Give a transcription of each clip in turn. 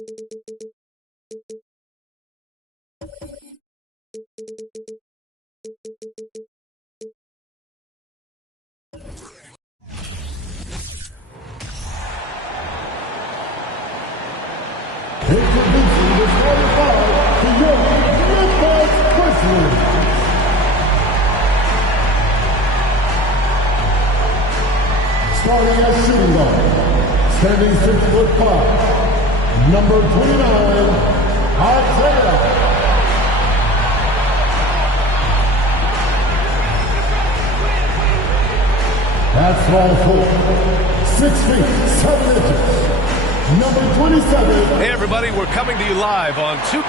Introducing the starting five for your Grizzles Grizzlies. Starting at shooting guard, standing 6'5", number 29, Isaiah. At small forward, 6 feet 7 inches. Number 27. Hey everybody, we're coming to you live on 2.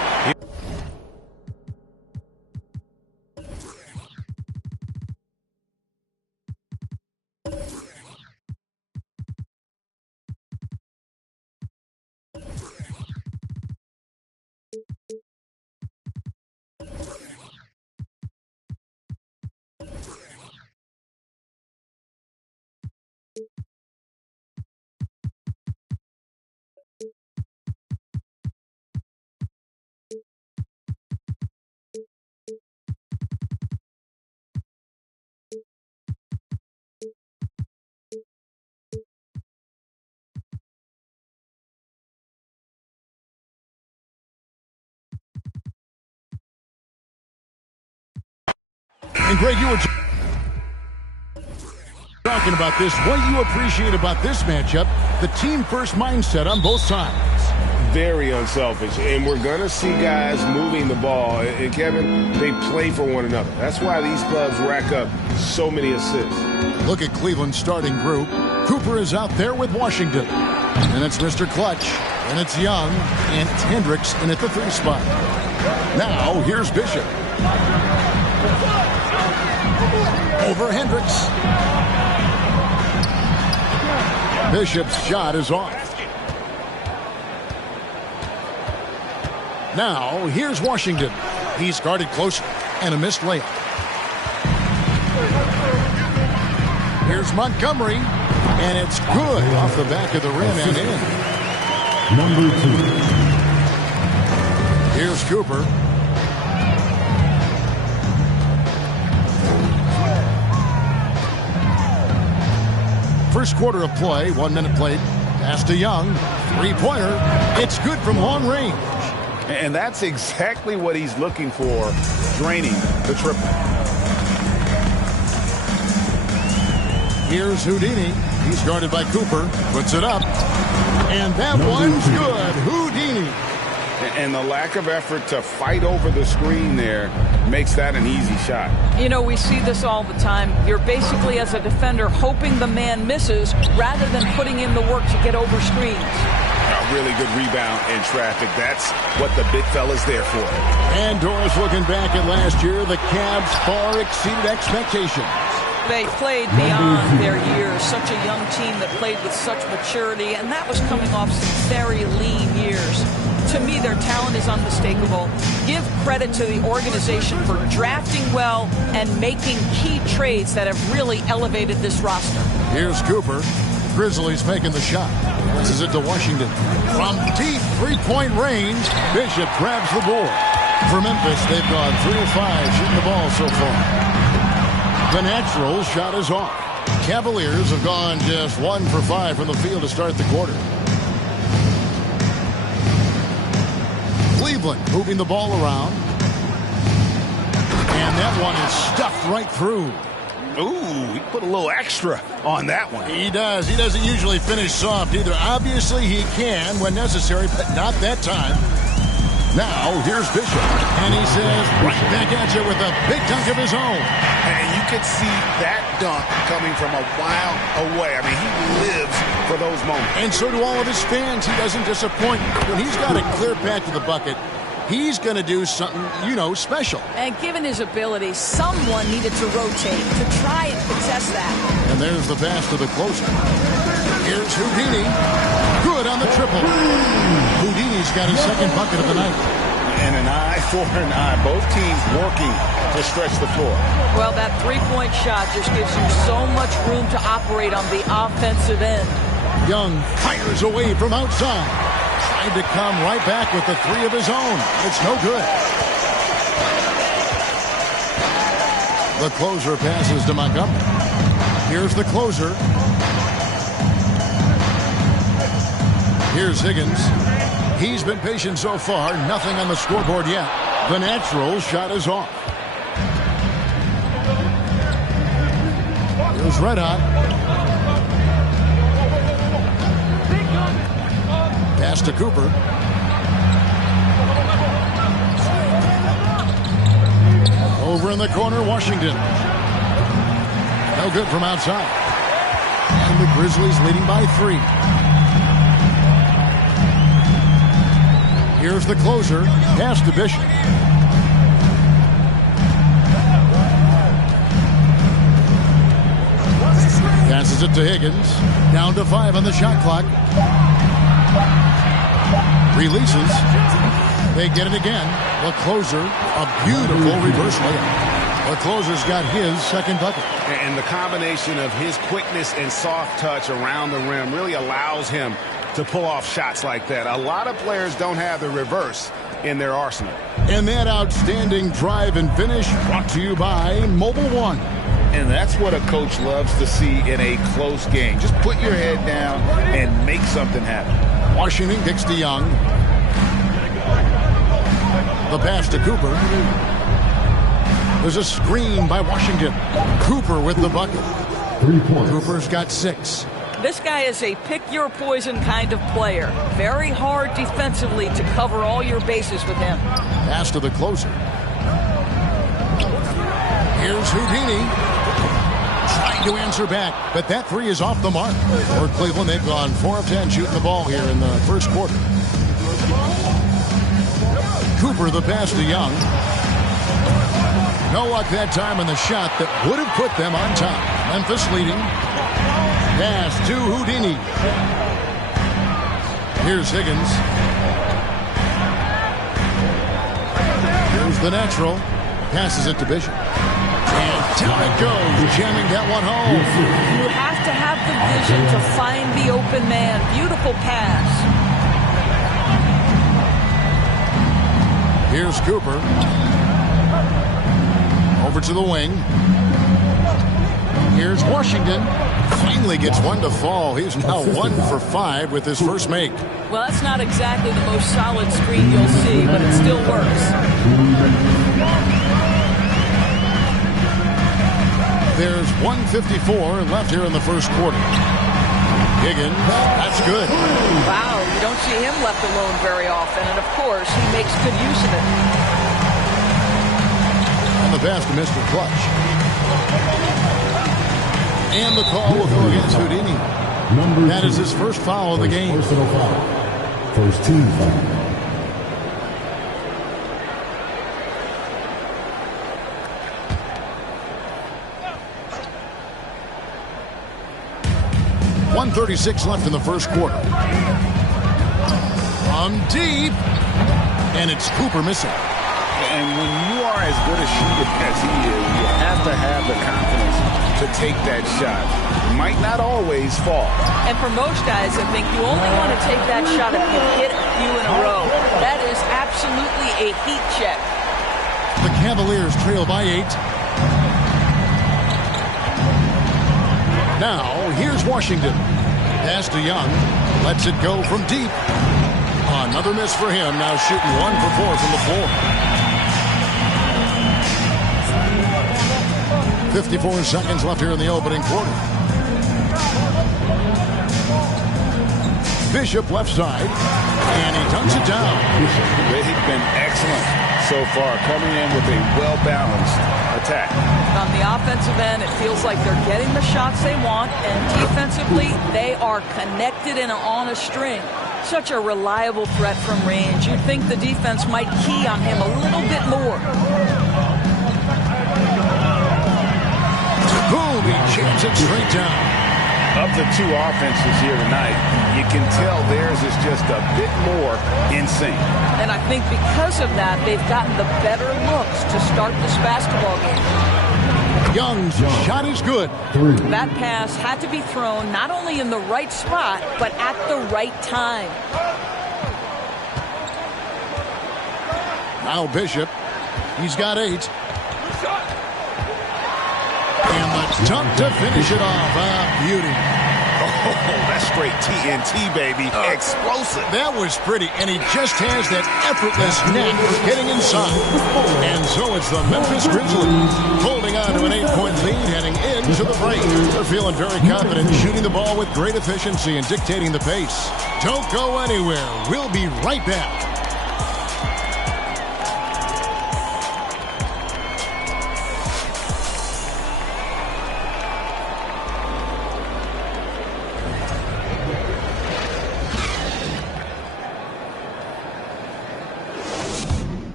And Greg, you were talking about this. What you appreciate about this matchup, the team-first mindset on both sides. Very unselfish, and we're going to see guys moving the ball. And Kevin, they play for one another. That's why these clubs rack up so many assists. Look at Cleveland's starting group. Cooper is out there with Washington. And it's Mr. Clutch, and it's Young, and it's Hendricks in at the 3 spot. Now, here's Bishop. Over Hendricks. Bishop's shot is off. Now, here's Washington. He's guarded closer, and a missed layup. Here's Montgomery, and it's good off the back of the rim and in. Number 2. Here's Cooper. First quarter of play, 1 minute played. Pass to Young. 3-pointer. It's good from long range. And that's exactly what he's looking for, draining the triple. Here's Houdini. He's guarded by Cooper. Puts it up. And that one's good. Houdini. And the lack of effort to fight over the screen there makes that an easy shot. You know, we see this all the time. You're basically, as a defender, hoping the man misses rather than putting in the work to get over screens. A really good rebound in traffic. That's what the big fella's there for. And Doris, looking back at last year, the Cavs far exceeded expectations. They played beyond their years. Such a young team that played with such maturity, and that was coming off some very lean years. To me, their talent is unmistakable. Give credit to the organization for drafting well and making key trades that have really elevated this roster. Here's Cooper. Grizzlies making the shot. Passes it to Washington. From deep three-point range, Bishop grabs the board. For Memphis, they've gone 3 of 5 shooting the ball so far. The natural shot is off. Cavaliers have gone just 1 for 5 from the field to start the quarter. Cleveland moving the ball around. And that one is stuffed right through. Ooh, he put a little extra on that one. He does. He doesn't usually finish soft either. Obviously, he can when necessary, but not that time. Now, here's Bishop. And he says, right back at you with a big dunk of his own. And you can see that dunk coming from a while away. I mean, he lives for those moments. And so do all of his fans. He doesn't disappoint. When he's got a clear path to the bucket, he's going to do something, you know, special. And given his ability, someone needed to rotate to try and contest that. And there's the pass to the closer. Here's Houdini. Good on the triple. Houdini's got his second bucket of the night. And an eye for an eye. Both teams working to stretch the floor. Well, that three-point shot just gives you so much room to operate on the offensive end. Young fires away from outside. Tried to come right back with the three of his own. It's no good. The closer passes to Montgomery. Here's the closer. Here's Higgins. He's been patient so far. Nothing on the scoreboard yet. The natural shot is off. Here's Red Hot. Pass to Cooper. Over in the corner, Washington. No good from outside. And the Grizzlies leading by 3. Here's the closer. Pass to Bishop. Passes it to Higgins. Down to 5 on the shot clock. Releases. They get it again. The closer, a beautiful reverse layup. The closer's got his second bucket. And the combination of his quickness and soft touch around the rim really allows him to pull off shots like that. A lot of players don't have the reverse in their arsenal. And that outstanding drive and finish brought to you by Mobile One. And that's what a coach loves to see in a close game. Just put your head down and make something happen. Washington kicks to Young. The pass to Cooper. There's a screen by Washington. Cooper with the bucket. 3 points. Cooper's got 6. This guy is a pick-your-poison kind of player. Very hard defensively to cover all your bases with him. Pass to the closer. Here's Houdini. Trying to answer back, but that 3 is off the mark. For Cleveland, they've gone 4 of 10 shooting the ball here in the first quarter. Cooper, the pass to Young. No luck that time in the shot that would have put them on top. Memphis leading. Pass to Houdini. Here's Higgins. Here's the natural. Passes it to Bishop. And down it goes. Jamming that one home. You have to have the vision to find the open man. Beautiful pass. Here's Cooper. Over to the wing. Here's Washington. Finally gets one to fall. He's now 1 for 5 with his first make. Well, that's not exactly the most solid screen you'll see, but it still works. There's 1:54 left here in the first quarter. Higgins, that's good. Wow, you don't see him left alone very often, and of course, he makes good use of it. And the pass to Mr. Clutch. And the call will go against Houdini. That is his first foul of the game. Personal foul. First team foul. .136 left in the first quarter. From deep. And it's Cooper missing. And when you are as good a shooter as he is, you have to have the confidence to take that shot. Might not always fall. And for most guys, I think you only want to take that shot if you hit a few in a row. That is absolutely a heat check. The Cavaliers trail by 8. Now, here's Washington. Pass to Young. Lets it go from deep. Another miss for him. Now shooting 1 for 4 from the floor. 54 seconds left here in the opening quarter. Bishop left side. And he dunks it down. They've been excellent so far, coming in with a well-balanced attack. On the offensive end, it feels like they're getting the shots they want, and defensively, they are connected and on a string. Such a reliable threat from range. You'd think the defense might key on him a little bit more. Boom, he jams it straight down. Of the two offenses here tonight, you can tell theirs is just a bit more in sync. And I think because of that, they've gotten the better looks to start this basketball game. Young's shot is good. 3. That pass had to be thrown not only in the right spot, but at the right time. Now Bishop. He's got 8. And the dunk to finish it off. A beauty. Oh, that's straight TNT, baby. Explosive. That was pretty, and he just has that effortless knack for getting inside. And so it's the Memphis Grizzlies holding on to an 8-point lead heading into the break. They're feeling very confident, shooting the ball with great efficiency and dictating the pace. Don't go anywhere. We'll be right back.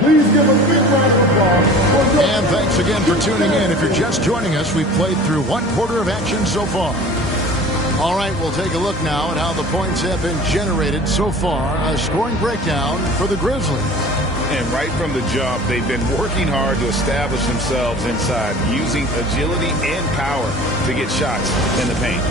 Please give a big round of applause. And thanks again for tuning in. If you're just joining us, we've played through 1 quarter of action so far. All right, we'll take a look now at how the points have been generated so far. A scoring breakdown for the Grizzlies. And right from the jump, they've been working hard to establish themselves inside, using agility and power to get shots in the paint.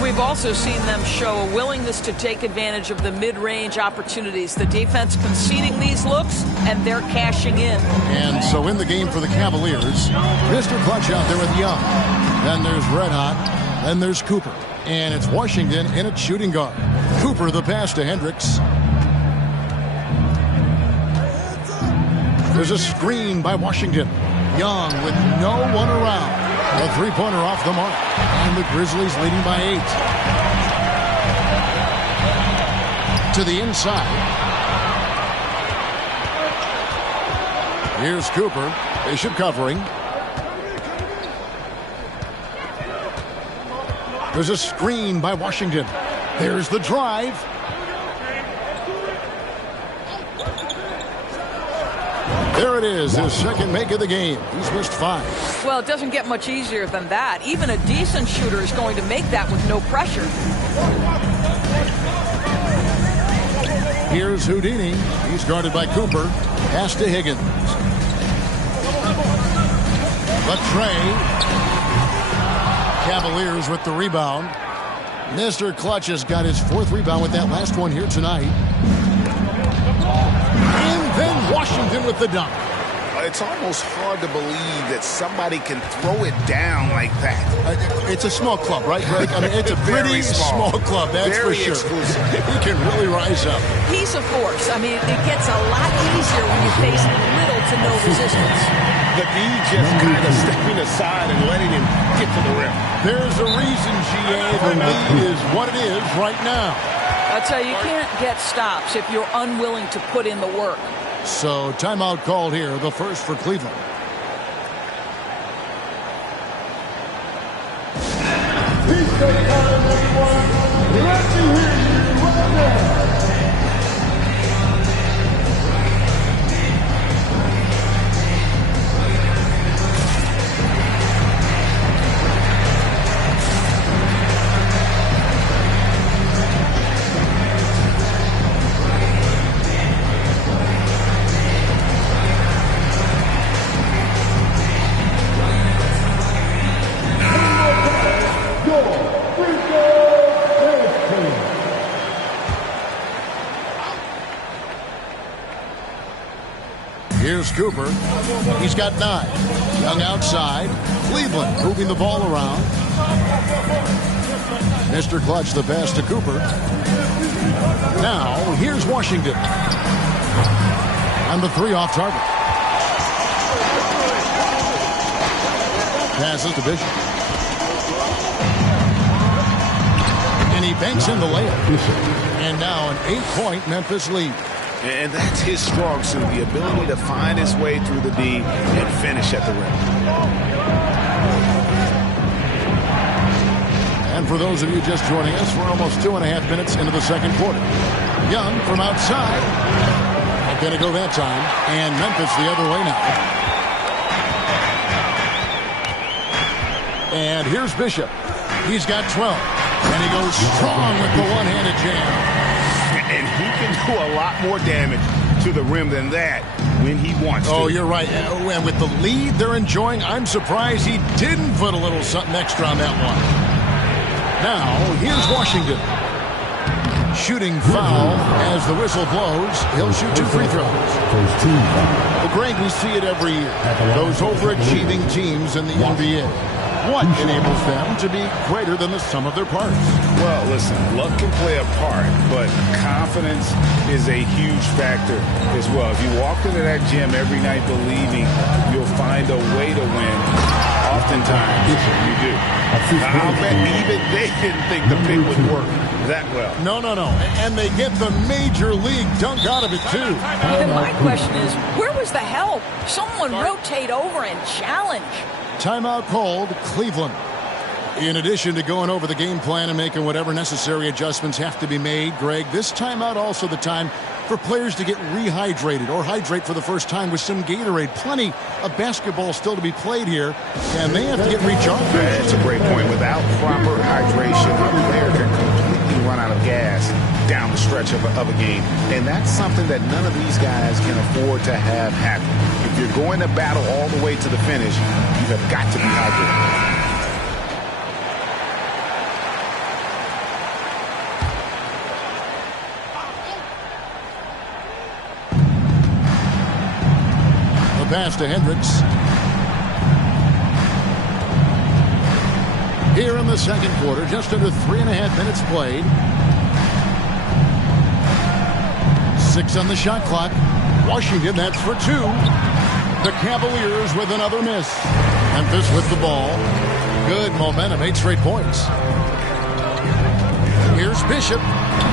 We've also seen them show a willingness to take advantage of the mid-range opportunities. The defense conceding these looks, and they're cashing in. And so in the game for the Cavaliers, Mr. Clutch out there with Young. Then there's Red Hot. Then there's Cooper. And it's Washington in at shooting guard. Cooper the pass to Hendricks. There's a screen by Washington. Young with no one around. A three-pointer off the mark. And the Grizzlies leading by 8. To the inside. Here's Cooper. Bishop covering. There's a screen by Washington. There's the drive. There it is, his second make of the game. He's missed 5. Well, it doesn't get much easier than that. Even a decent shooter is going to make that with no pressure. Here's Houdini. He's guarded by Cooper. Pass to Higgins. But Trey. Cavaliers with the rebound. Mr. Clutch has got his 4th rebound with that last one here tonight. And then Washington with the dunk. It's almost hard to believe that somebody can throw it down like that. It's a small club, right, Greg? I mean, it's a pretty small club, that's very for sure. Exclusive. He can really rise up. He's a force. I mean, it gets a lot easier when you face little to no resistance. The D just kind of stepping aside and letting him get to the rim. There's a reason, GA, the lead is what it is right now. I tell you, you can't get stops if you're unwilling to put in the work. So timeout called here, the first for Cleveland. Please take time, everyone. Let's hear you right now. Here's Cooper. He's got 9. Young outside. Cleveland moving the ball around. Mr. Clutch the pass to Cooper. Now here's Washington. And the 3 off target. Passes to Bishop. And he banks in the layup. And now an 8-point Memphis lead. And that's his strong suit, the ability to find his way through the D and finish at the rim. And for those of you just joining us, we're almost 2.5 minutes into the second quarter. Young from outside. Not going to go that time. And Memphis the other way now. And here's Bishop. He's got 12. And he goes strong with the one-handed jam. And he can do a lot more damage to the rim than that when he wants to. Oh, you're right. And with the lead they're enjoying, I'm surprised he didn't put a little something extra on that one. Now, here's Washington. shooting foul as the whistle blows. He'll shoot 2 free throws. Well, Greg, we see it every year. Those overachieving teams in the NBA. What enables them to be greater than the sum of their parts? Well, listen, luck can play a part, but confidence is a huge factor as well. If you walk into that gym every night believing you'll find a way to win, oftentimes you do. I'll bet even they didn't think the pick would work that well. No. And they get the major league dunk out of it, too. And my question is, where was the help? Someone rotate over and challenge. Timeout called, Cleveland. In addition to going over the game plan and making whatever necessary adjustments have to be made, Greg, this timeout also the time for players to get rehydrated or hydrate for the first time with some Gatorade. Plenty of basketball still to be played here, and they have to get recharged. That's a great point. Without proper hydration, a player can completely run out of gas down the stretch of a game. And that's something that none of these guys can afford to have happen. If you're going to battle all the way to the finish, you have got to be hydrated. Pass to Hendricks. Here in the second quarter, just under 3.5 minutes played. 6 on the shot clock. Washington, that's for 2. The Cavaliers with another miss. Memphis with the ball. Good momentum, 8 straight points. Here's Bishop.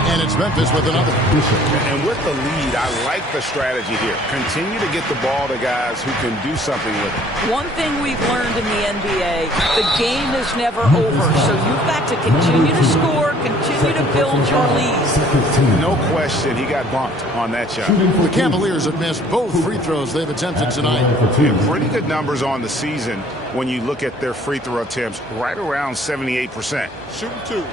And it's Memphis with another. And with the lead, I like the strategy here. Continue to get the ball to guys who can do something with it. One thing we've learned in the NBA, the game is never over. So you've got to continue to score, continue to build your lead. No question, he got bumped on that shot. The Cavaliers have missed both free throws they've attempted tonight. And pretty good numbers on the season when you look at their free throw attempts, right around 78%. Shooting 2.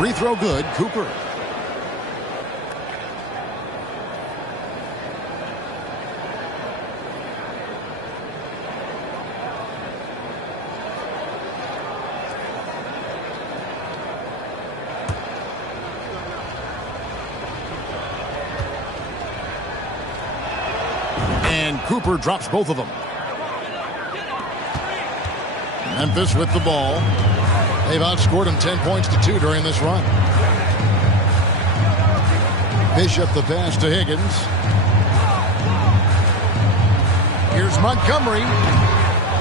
Free throw good, Cooper. And Cooper drops both of them. Memphis with the ball. They've outscored him 10 points to 2 during this run. Bishop the pass to Higgins. Here's Montgomery.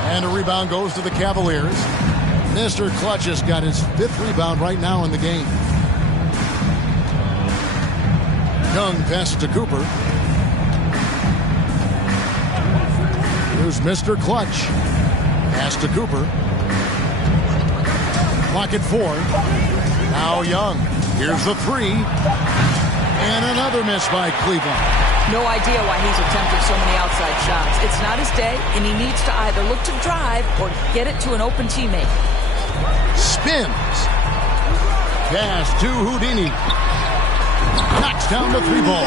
And a rebound goes to the Cavaliers. Mr. Clutch has got his 5th rebound right now in the game. Young passes to Cooper. Here's Mr. Clutch. Pass to Cooper. Clock at 4. Now Young. Here's the 3. And another miss by Cleveland. No idea why he's attempting so many outside shots. It's not his day, and he needs to either look to drive or get it to an open teammate. Spins. Pass to Houdini. Knocks down the 3 ball.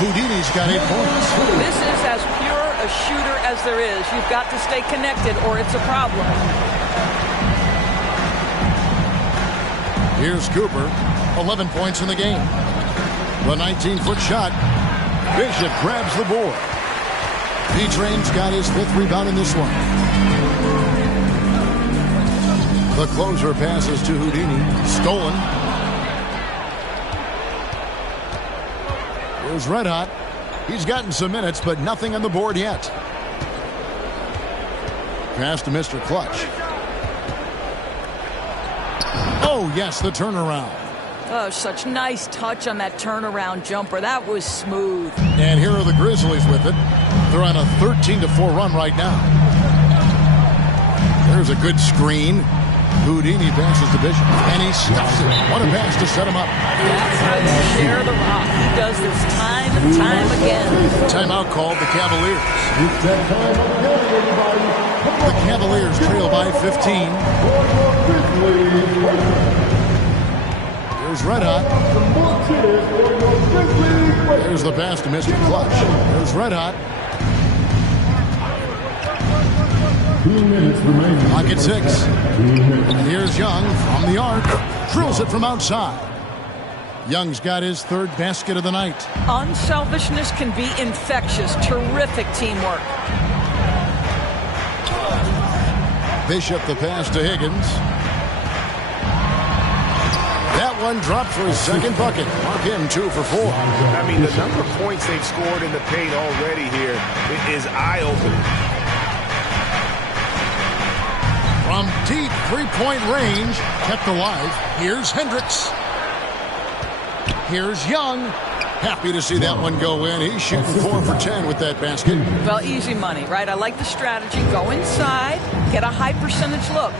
Houdini's got 8 points. This is as pure a shooter as there is. You've got to stay connected or it's a problem. Here's Cooper, 11 points in the game. The 19-foot shot. Bishop grabs the board. D-Train's got his 5th rebound in this one. The closer passes to Houdini. Stolen. Here's Red Hot. He's gotten some minutes, but nothing on the board yet. Pass to Mr. Clutch. Oh, yes, the turnaround. Oh, such nice touch on that turnaround jumper. That was smooth. And here are the Grizzlies with it. They're on a 13-4 run right now. There's a good screen. Houdini passes to Bishop, and he stuffs it. What a pass to set him up. That's how you share the rock. He does this time and time again. Timeout called the Cavaliers. The Cavaliers trail by 15. Here's Red Hot. There's the pass to Mr. Clutch. There's Red Hot. 2 minutes remaining. Clock at 6. And here's Young from the arc. Drills it from outside. Young's got his third basket of the night. Unselfishness can be infectious. Terrific teamwork. Bishop the pass to Higgins. That one dropped for his second bucket. Mark him 2 for 4. I mean, the number of points they've scored in the paint already here is eye-opening. From deep three-point range, kept alive. Here's Hendricks. Here's Young. Happy to see that one go in. He's shooting 4 for 10 with that basket. Well, easy money, right? I like the strategy. Go inside, get a high percentage look.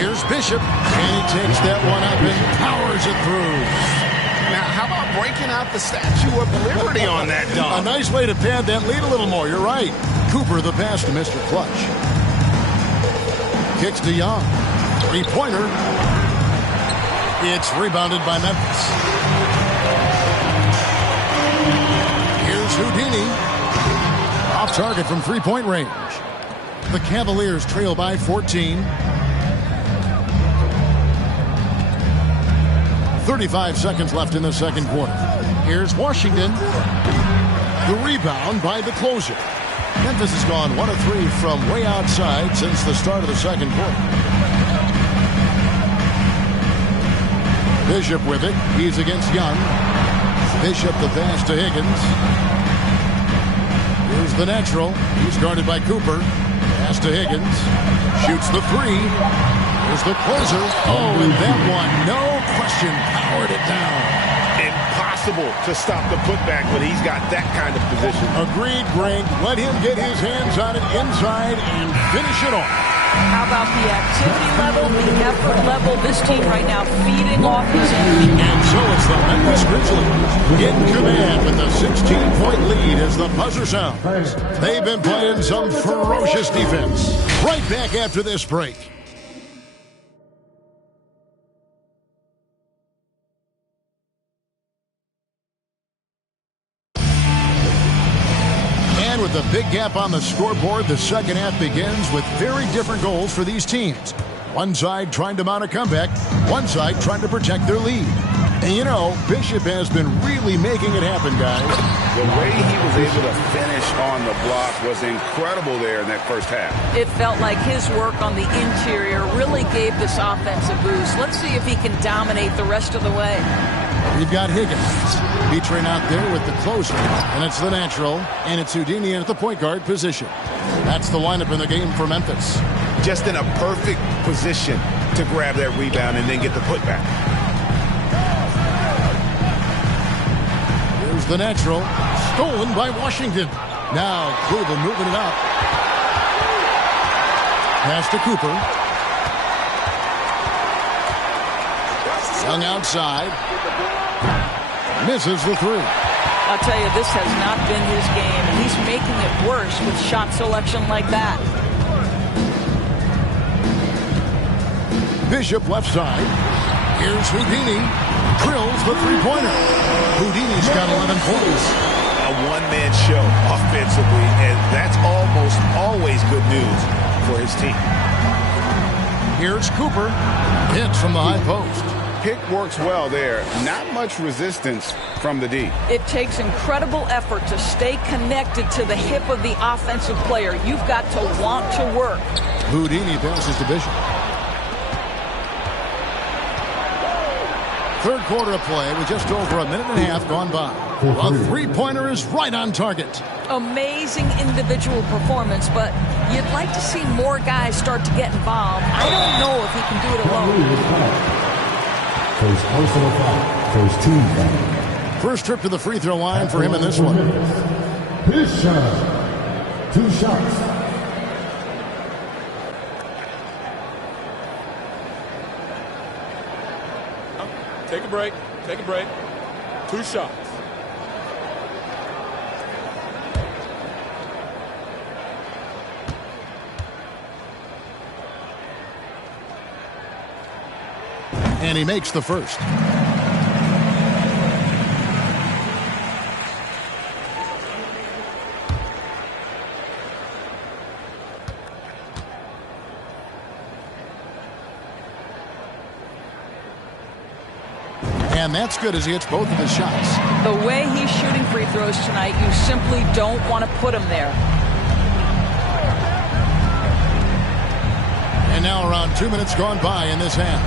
Here's Bishop, and he takes that one up and powers it through. Now, how about breaking out the Statue of Liberty on that dunk? A nice way to pad that lead a little more. You're right. Cooper the pass to Mr. Clutch. Kicks to Young. Three-pointer. It's rebounded by Memphis. Here's Houdini. Off target from three-point range. The Cavaliers trail by 14. 35 seconds left in the second quarter. Here's Washington. The rebound by the closer. Memphis has gone 1 of 3 from way outside since the start of the second quarter. Bishop with it. He's against Young. Bishop the pass to Higgins. Here's the natural. He's guarded by Cooper. Pass to Higgins. Shoots the three. Here's the closer. Oh, and that one, no question, powered it down. Impossible to stop the putback when he's got that kind of position. Agreed, Greg. Let him get his hands on it inside and finish it off. How about the activity level, the effort level? This team right now feeding off his energy. And so it's the Memphis Grizzlies in command with a 16-point lead as the buzzer sounds. They've been playing some ferocious defense. Right back after this break. With a big gap on the scoreboard, the second half begins with very different goals for these teams. One side trying to mount a comeback, one side trying to protect their lead. And you know, Bishop has been really making it happen, guys. The way he was able to finish on the block was incredible there in that first half. It felt like his work on the interior really gave this offense a boost. Let's see if he can dominate the rest of the way. We've got Higgins featuring out there with the closer, and it's the natural, and it's Houdini at the point guard position. That's the lineup in the game for Memphis. Just in a perfect position to grab that rebound and then get the putback. Here's the natural, stolen by Washington. Now Cleveland moving it up. Pass to Cooper. Young outside. Misses the three. I'll tell you, this has not been his game, and he's making it worse with shot selection like that. Bishop left side. Here's Houdini. Drills the three-pointer. Houdini's got 11 points. A one-man show offensively, and that's almost always good news for his team. Here's Cooper. Hits from the high post. Pick works well there. Not much resistance from the D. It takes incredible effort to stay connected to the hip of the offensive player. You've got to want to work. Houdini passes to Bishop. Third quarter of play with just over a minute and a half gone by. A three-pointer is right on target. Amazing individual performance, but you'd like to see more guys start to get involved. I don't know if he can do it alone. First personal foul. First team foul. First trip to the free throw line for him in this one. His shot. 2 shots. Take a break. Take a break. 2 shots. And he makes the first. And that's good as he hits both of his shots. The way he's shooting free throws tonight, you simply don't want to put him there. And now around 2 minutes gone by in this half.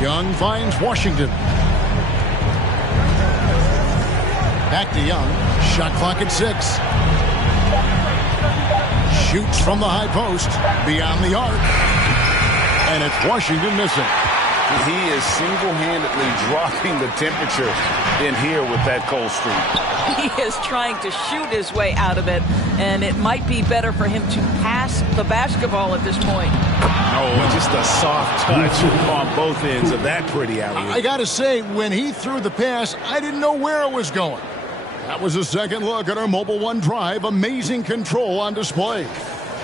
Young finds Washington. Back to Young. Shot clock at 6. Shoots from the high post. Beyond the arc. And it's Washington missing. He is single-handedly dropping the temperature in here with that cold streak. He is trying to shoot his way out of it, and it might be better for him to pass the basketball at this point. Oh, just a soft touch on both ends of that pretty alley-oop. I got to say, when he threw the pass, I didn't know where it was going. That was a second look at our Mobile One drive. Amazing control on display.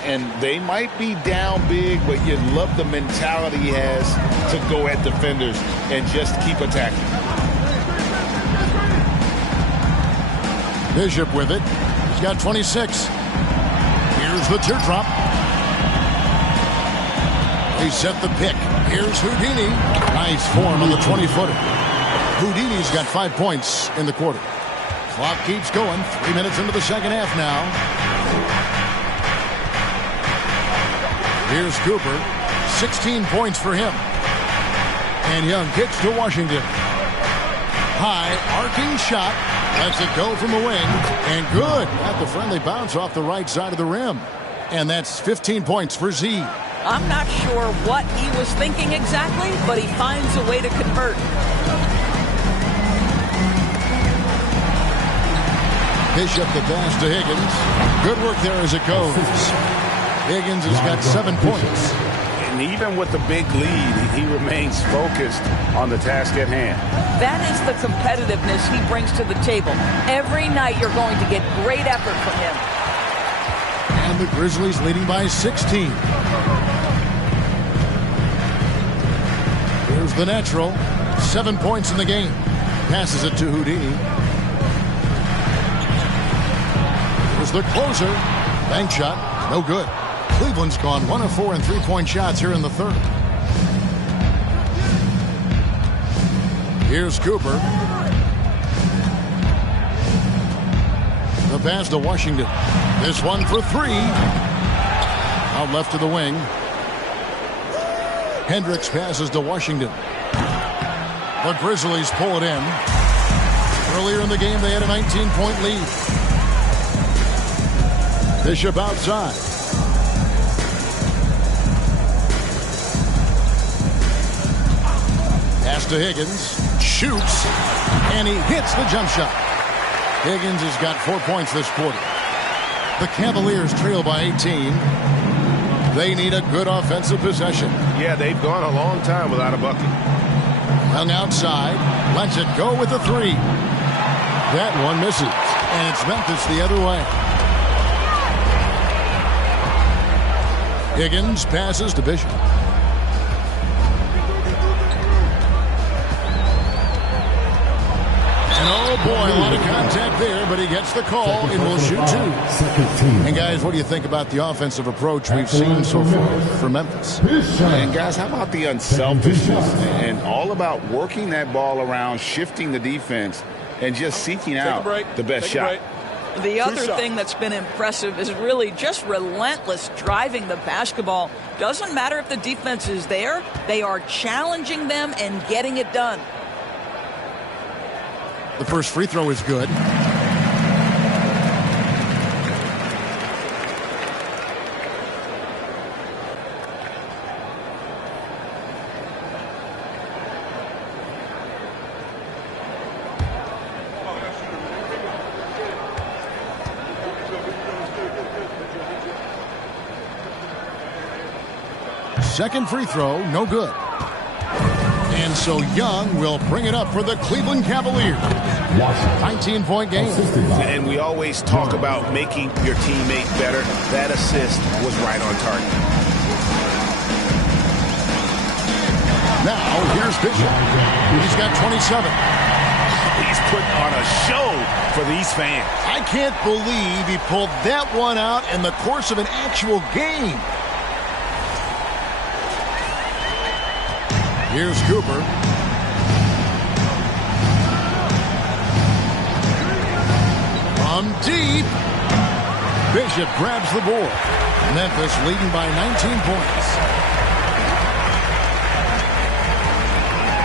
And they might be down big, but you love the mentality he has to go at defenders and just keep attacking. Bishop with it. He's got 26. Here's the teardrop. They set the pick. Here's Houdini. Nice form on the 20-footer. Houdini's got 5 points in the quarter. Clock keeps going. 3 minutes into the second half now. Here's Cooper. 16 points for him. And Young kicks to Washington. High, arcing shot. Lets it go from the wing. And good. Got the friendly bounce off the right side of the rim. And that's 15 points for Z. I'm not sure what he was thinking exactly, but he finds a way to convert. Bishop the pass to Higgins. Good work there as it goes. Higgins has got 7 points. And even with the big lead, he remains focused on the task at hand. That is the competitiveness he brings to the table. Every night you're going to get great effort from him. And the Grizzlies leading by 16. Here's the natural. 7 points in the game. Passes it to Houdini. Here's the closer. Bank shot. No good. Cleveland's gone 1 of 4 in three-point shots here in the third. Here's Cooper. The pass to Washington. This one for 3. Out left to the wing. Hendricks passes to Washington. The Grizzlies pull it in. Earlier in the game, they had a 19-point lead. Bishop outside. Pass to Higgins. Shoots. And he hits the jump shot. Higgins has got 4 points this quarter. The Cavaliers trail by 18. They need a good offensive possession. Yeah, they've gone a long time without a bucket. Hung outside. Lets it go with the 3. That one misses. And it's Memphis the other way. Higgins passes to Bishop. And oh boy, a lot of contact there, but he gets the call and will shoot 2. And guys, what do you think about the offensive approach we've seen so far for Memphis? And guys, how about the unselfishness and all about working that ball around, shifting the defense, and just seeking out the best shot? The other thing that's been impressive is really just relentless driving the basketball. Doesn't matter if the defense is there. They are challenging them and getting it done. The first free throw is good. Second free throw, no good. And so Young will bring it up for the Cleveland Cavaliers. 19-point game. And we always talk about making your teammate better. That assist was right on target. Now, here's Bishop. He's got 27. He's putting on a show for these fans. I can't believe he pulled that one out in the course of an actual game. Here's Cooper. From deep. Bishop grabs the board. Memphis leading by 19 points.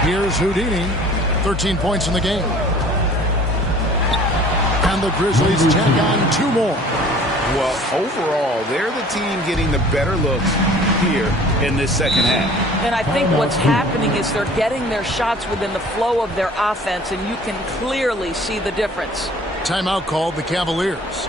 Here's Houdini. 13 points in the game. And the Grizzlies tack on 2 more. Well, overall, they're the team getting the better looks here in this second half. And I think what's happening is they're getting their shots within the flow of their offense, and you can clearly see the difference. Timeout called the Cavaliers.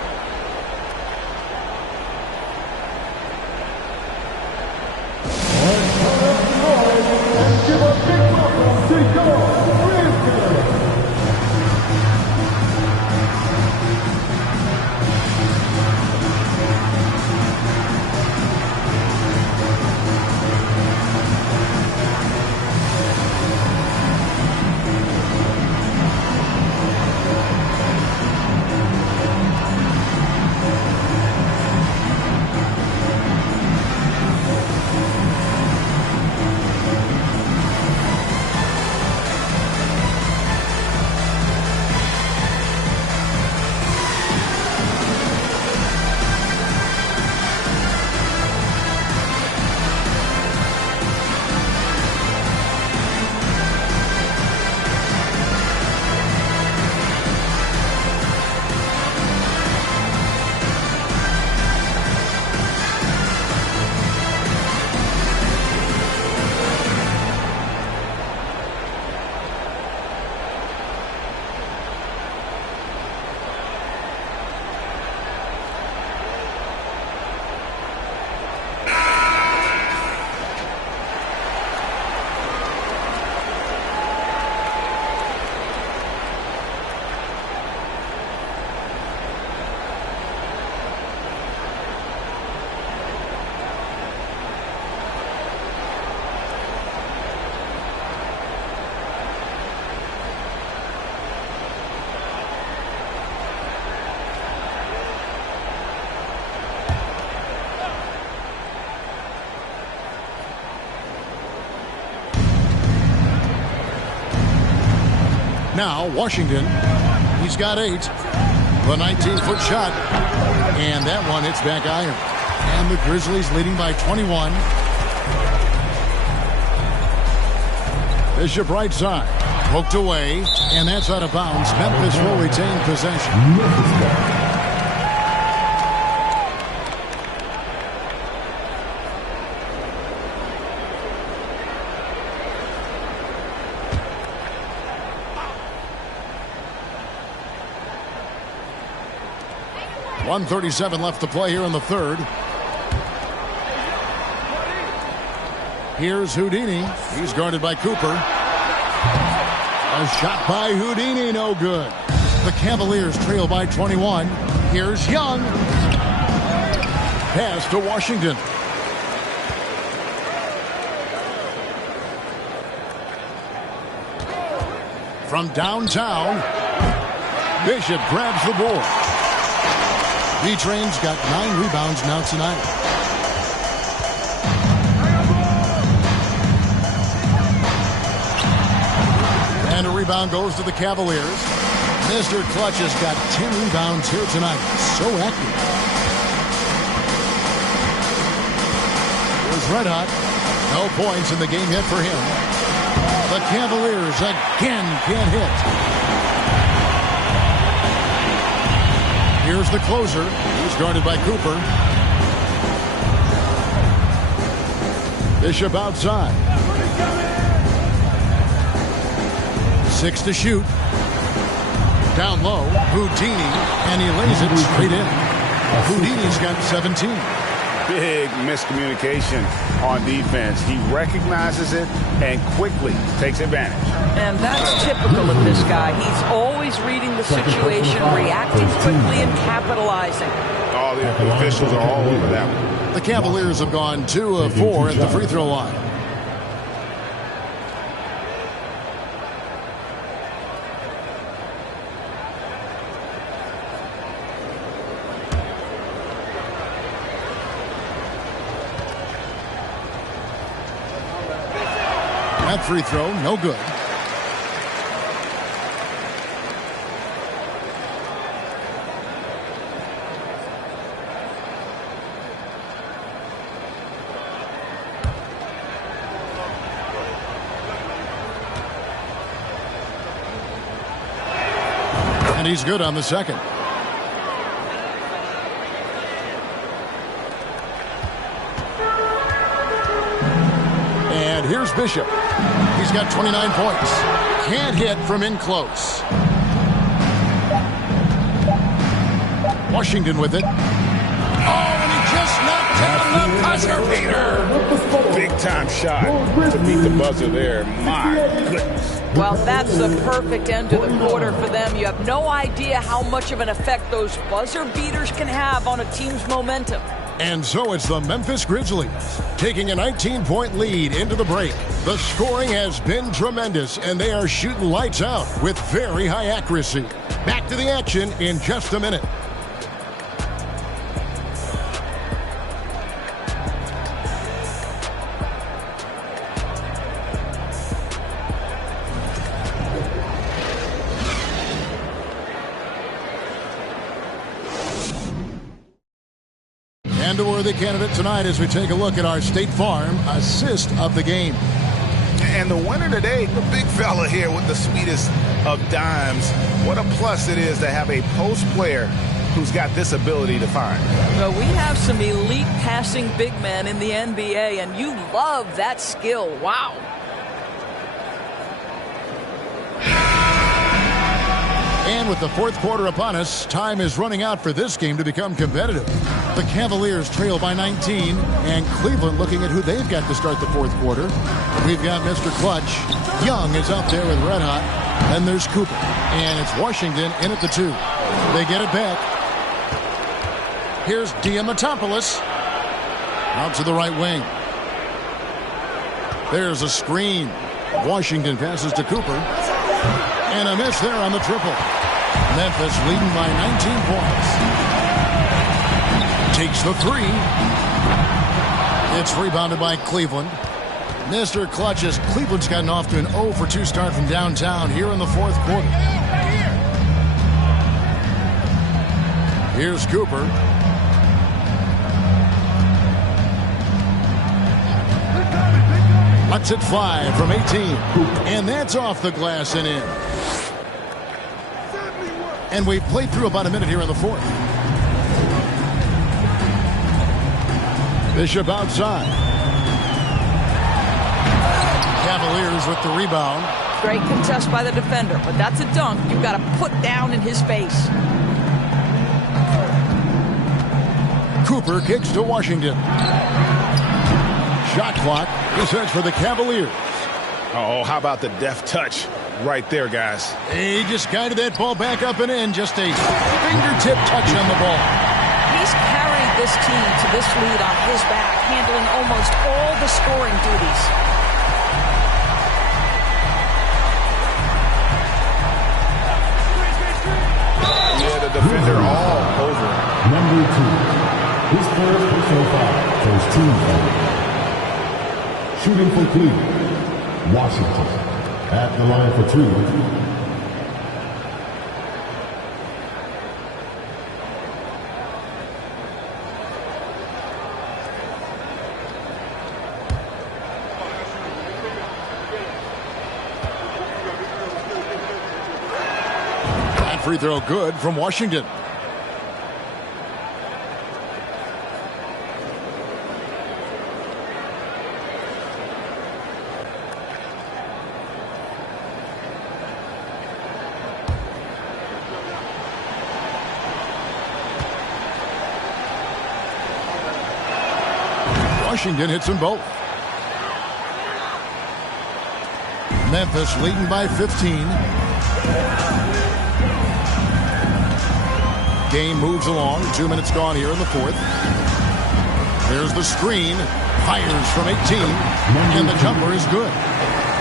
Now Washington, he's got 8. The 19-foot shot, and that one hits back iron. And the Grizzlies leading by 21. Bishop right side, poked away, and that's out of bounds. Memphis will retain possession. 1:37 left to play here in the third. Here's Houdini. He's guarded by Cooper. A shot by Houdini, no good. The Cavaliers trail by 21. Here's Young. Pass to Washington. From downtown, Bishop grabs the board. B-Train's got 9 rebounds now tonight. And a rebound goes to the Cavaliers. Mr. Clutch has got 10 rebounds here tonight. So accurate. Here's Red Hot. No points in the game yet for him. The Cavaliers again can't hit. Here's the closer. He's guarded by Cooper. Bishop outside. 6 to shoot. Down low, Houdini, and he lays it straight in. Houdini's got 17. Big miscommunication on defense. He recognizes it and quickly takes advantage. And that's typical of this guy. He's always reading the situation, reacting quickly, and capitalizing. All the officials are all over that one. The Cavaliers have gone 2 of 4 at the free throw line. That free throw, no good. And he's good on the second. And here's Bishop. He's got 29 points. Can't hit from in close. Washington with it. Oh, and he just knocked down the buzzer beater. Big time shot to beat the buzzer there. My goodness. Well, that's the perfect end to the quarter for them. You have no idea how much of an effect those buzzer beaters can have on a team's momentum. And so it's the Memphis Grizzlies taking a 19-point lead into the break. The scoring has been tremendous, and they are shooting lights out with very high accuracy. Back to the action in just a minute. And a worthy candidate tonight as we take a look at our State Farm assist of the game. And the winner today, the big fella here with the sweetest of dimes. What a plus it is to have a post player who's got this ability to find. Well, we have some elite passing big men in the NBA, and you love that skill. Wow. And with the fourth quarter upon us, time is running out for this game to become competitive. The Cavaliers trail by 19, and Cleveland looking at who they've got to start the fourth quarter. We've got Mr. Clutch. Young is out there with Red Hot. Then there's Cooper. And it's Washington in at the 2. They get it back. Here's Diamatopoulos. Out to the right wing. There's a screen. Washington passes to Cooper. And a miss there on the triple. Memphis leading by 19 points. Takes the 3. It's rebounded by Cleveland. Mr. Clutch as Cleveland's gotten off to an 0 for 2 start from downtown here in the fourth quarter. Here's Cooper. Lets it fly from 18. And that's off the glass and in. And we've played through about a minute here in the fourth. Bishop outside. Cavaliers with the rebound. Great contest by the defender, but that's a dunk you've got to put down in his face. Cooper kicks to Washington. Shot clock is for the Cavaliers. Oh, how about the deft touch right there, guys? He just guided that ball back up and in. Just a fingertip touch on the ball. He's carried this team to this lead on his back, handling almost all the scoring duties. Yeah, the defender all over. Number 2. His first personal foul. First team foul. Shooting for Cleveland. Washington. At the line for 2. Free throw good from Washington. Washington hits them both. Memphis leading by 15. Game moves along. 2 minutes gone here in the fourth. There's the screen. Fires from 18. And the jumper is good.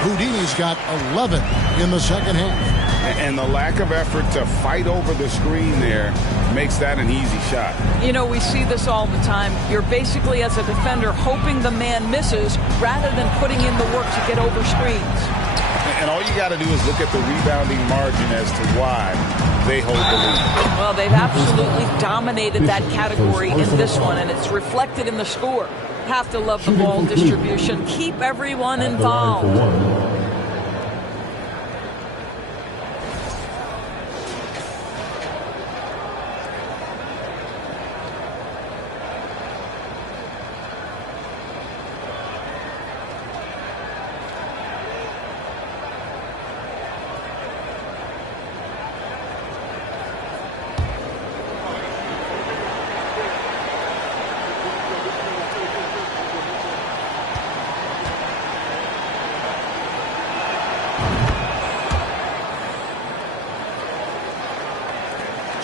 Houdini's got 11 in the second half. And the lack of effort to fight over the screen there makes that an easy shot. You know, we see this all the time. You're basically, as a defender, hoping the man misses rather than putting in the work to get over screens. And all you got to do is look at the rebounding margin as to why they hold the lead. Well, they've absolutely dominated that category in this one, and it's reflected in the score. Have to love the ball distribution. Keep everyone involved.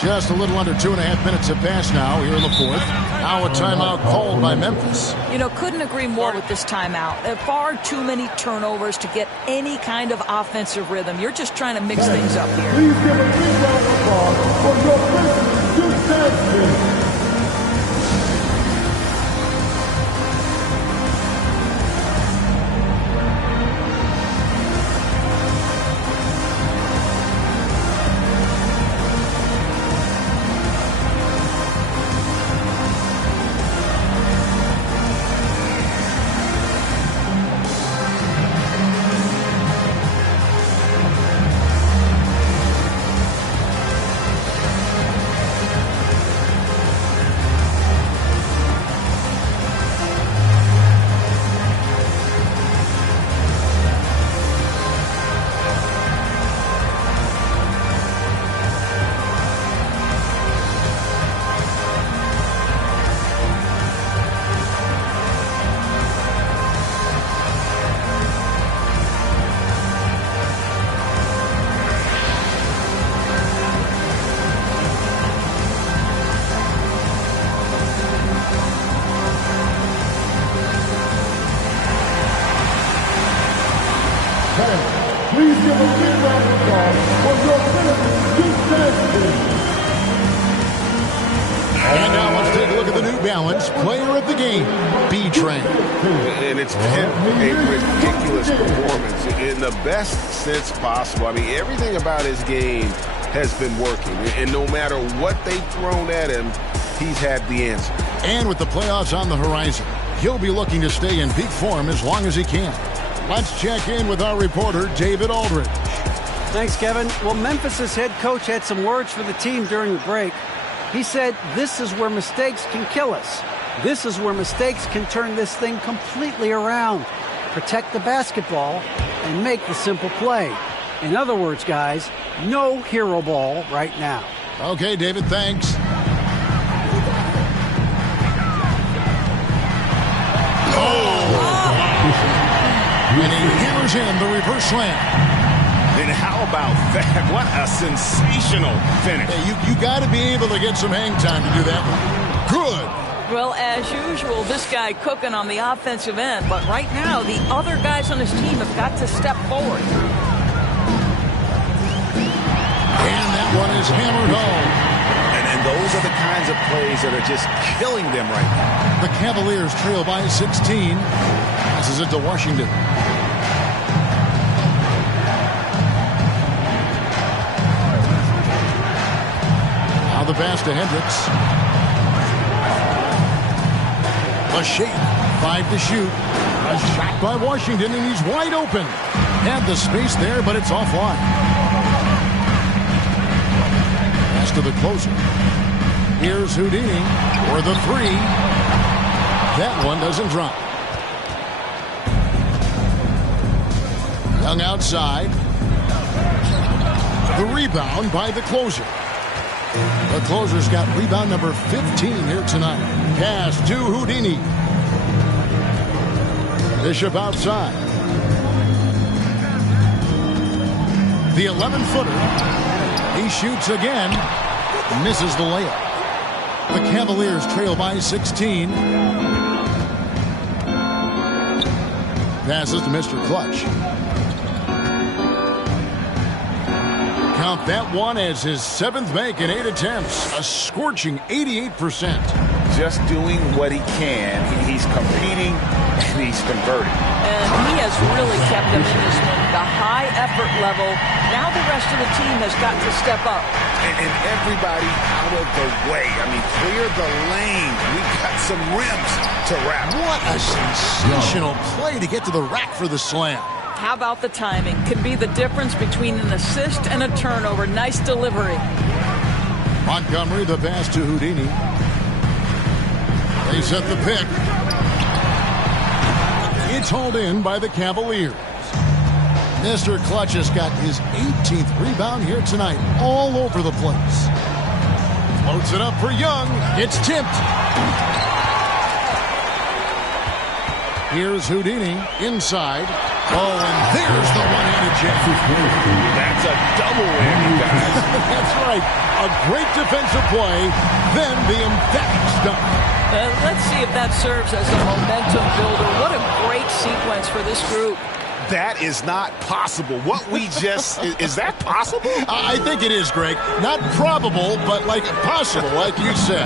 Just a little under 2.5 minutes have passed now here in the fourth. Now a timeout called by Memphis. You know, couldn't agree more with this timeout. There are far too many turnovers to get any kind of offensive rhythm. You're just trying to mix things up here. Please give a big round of applause for your Grizzles, Duke Johnson. Please give a big round of applause for your Grizzles, Duke Johnson. And now let's take a look at the New Balance player of the game, B-Train. And it's been a ridiculous performance in the best sense possible. I mean, everything about his game has been working. And no matter what they've thrown at him, he's had the answer. And with the playoffs on the horizon, he'll be looking to stay in peak form as long as he can. Let's check in with our reporter, David Aldridge. Thanks, Kevin. Well, Memphis's head coach had some words for the team during the break. He said, this is where mistakes can kill us. This is where mistakes can turn this thing completely around. Protect the basketball and make the simple play. In other words, guys, no hero ball right now. Okay, David, thanks. And he hammers in the reverse slam. And how about that? What a sensational finish. Hey, you got to be able to get some hang time to do that. Good. Well, as usual, this guy cooking on the offensive end. But right now, the other guys on his team have got to step forward. And that one is hammered home. And those are the kinds of plays that are just killing them right now. The Cavaliers trail by 16. Passes it to Washington. Now the pass to Hendricks. A shake. 5 to shoot. A shot by Washington, and he's wide open. Had the space there, but it's offline. Pass to the closer. Here's Houdini for the 3. That one doesn't drop. Young outside. The rebound by the closer. The closer's got rebound number 15 here tonight. Pass to Houdini. Bishop outside. The 11-footer. He shoots again. Misses the layup. The Cavaliers trail by 16. Passes to Mr. Clutch. count that one as his 7th make in 8 attempts. A scorching 88%. Just doing what he can. He's competing and he's converting. And he has really kept them in this one. The high effort level. Now the rest of the team has got to step up. And everybody out of the way. I mean, clear the lane. We got some rims to wrap. What a sensational play to get to the rack for the slam. How about the timing? Can be the difference between an assist and a turnover. Nice delivery. Montgomery, the pass to Houdini. They set the pick. It's hauled in by the Cavaliers. Mr. Clutch has got his 18th rebound here tonight, all over the place. Floats it up for Young. It's tipped. Here's Houdini inside. Oh, and there's the one-handed jab. That's a double whammy, guys. That's right. A great defensive play, then the emphatic stop. Let's see if that serves as a momentum builder. What a great sequence for this group. That is not possible. What we just... is that possible? I think it is, Greg. Not probable, but like possible, like you said.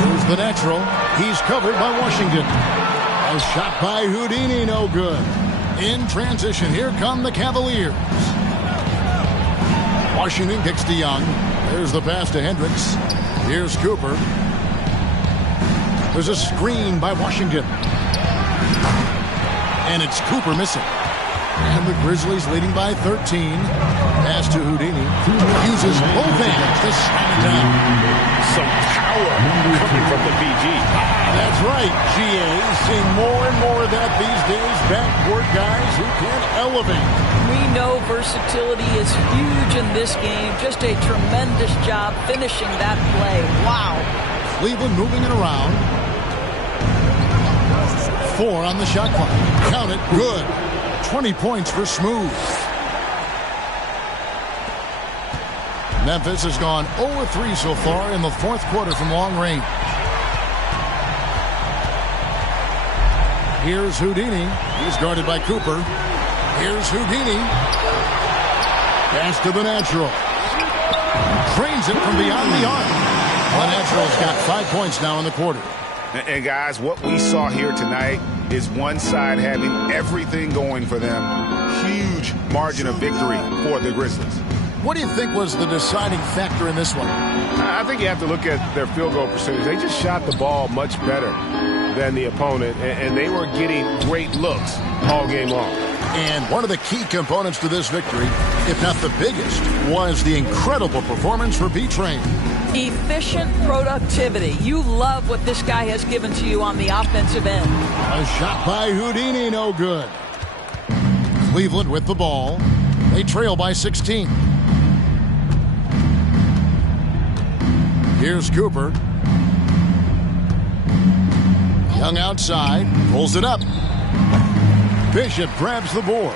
Here's the natural. He's covered by Washington. A shot by Houdini, no good. In transition, here come the Cavaliers. Washington kicks to Young. There's the pass to Hendricks. Here's Cooper. There's a screen by Washington. And it's Cooper missing. And the Grizzlies leading by 13. Pass to Houdini. Uses both hands to slam it down. Some power coming from the BG. That's right, GA. Seeing more and more of that these days. Backcourt guys who can elevate. We know versatility is huge in this game. Just a tremendous job finishing that play. Wow. Cleveland moving it around. 4 on the shot clock. Count it. Good. 20 points for Smooth. Memphis has gone 0-3 so far in the 4th quarter from long range. Here's Houdini. He's guarded by Cooper. Here's Houdini. Pass to the natural. Drains it from beyond the arc. The natural's got 5 points now in the quarter. And guys, what we saw here tonight is one side having everything going for them. Huge margin of victory for the Grizzlies. What do you think was the deciding factor in this one? I think you have to look at their field goal percentage. They just shot the ball much better than the opponent, and they were getting great looks all game long. And one of the key components to this victory, if not the biggest, was the incredible performance for B-Train. Efficient productivity. You love what this guy has given to you on the offensive end. A shot by Houdini, no good. Cleveland with the ball. They trail by 16. Here's Cooper. Young outside. Pulls it up. Bishop grabs the board.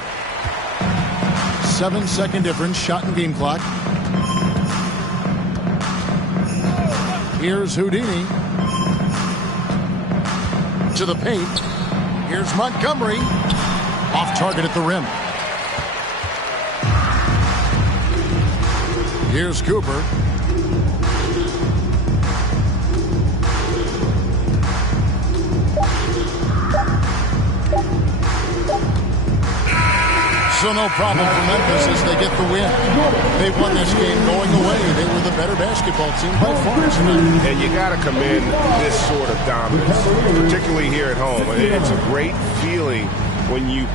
7-second difference. Shot and game clock. Here's Houdini. To the paint. Here's Montgomery. Off target at the rim. Here's Cooper. So no problem for Memphis as they get the win. They won this game going away. They were the better basketball team by far tonight. And you got to commend this sort of dominance, particularly here at home. It's a great feeling when you